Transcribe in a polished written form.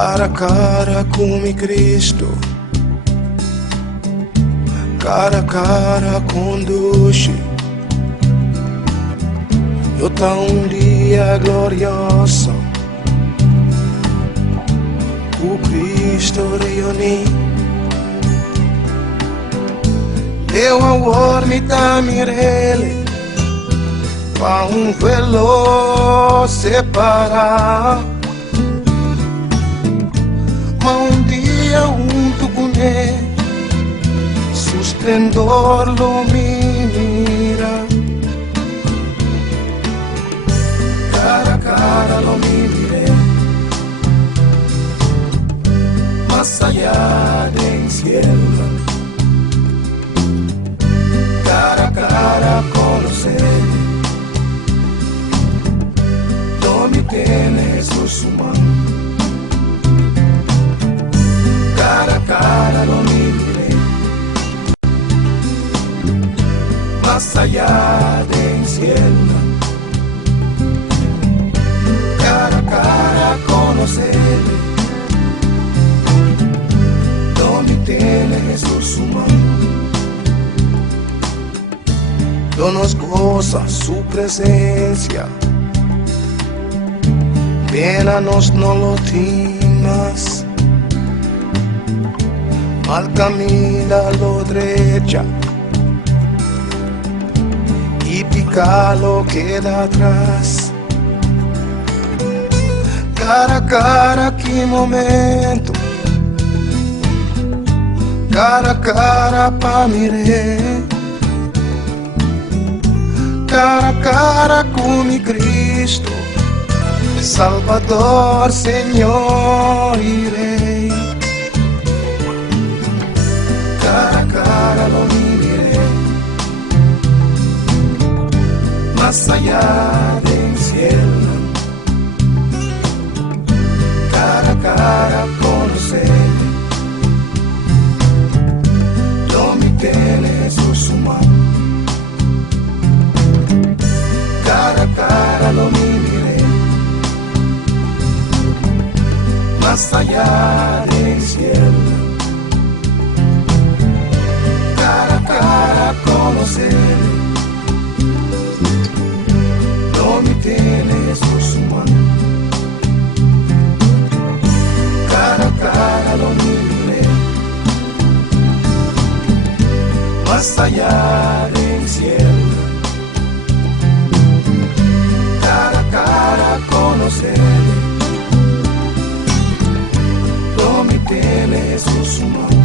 cara a cara com mi Cristo, cara a cara conduz. Eu tá dia glorioso, o Cristo reuni. Eu amor me dá mirele, pa velo separar. Mas dia junto com ele, su esplendor lo mira. Cara a cara lo miré, más allá del cielo. Cara a cara conocer, no me tiene su mano. Cara a cara lo miré, más allá del cielo. Cara a cara conocer, no me tiene su mano. No nos goza su presencia, pena nos no lo timas. Mal camina lo derecha y pica lo queda atrás. Cara a cara, que momento, cara a cara pa mirar. Cara a cara con mi Cristo, Salvador, Señor y Rey. Cara a cara lo miré, más allá del cielo. Cara a cara conocer, no me tiene su mano. Cara a cara lo miré, más allá del cielo. Cara a cara conocer, no me tiene su mano. Cara a cara lo miré, más allá del cielo. Cara a cara conocer, no me tiene su mano.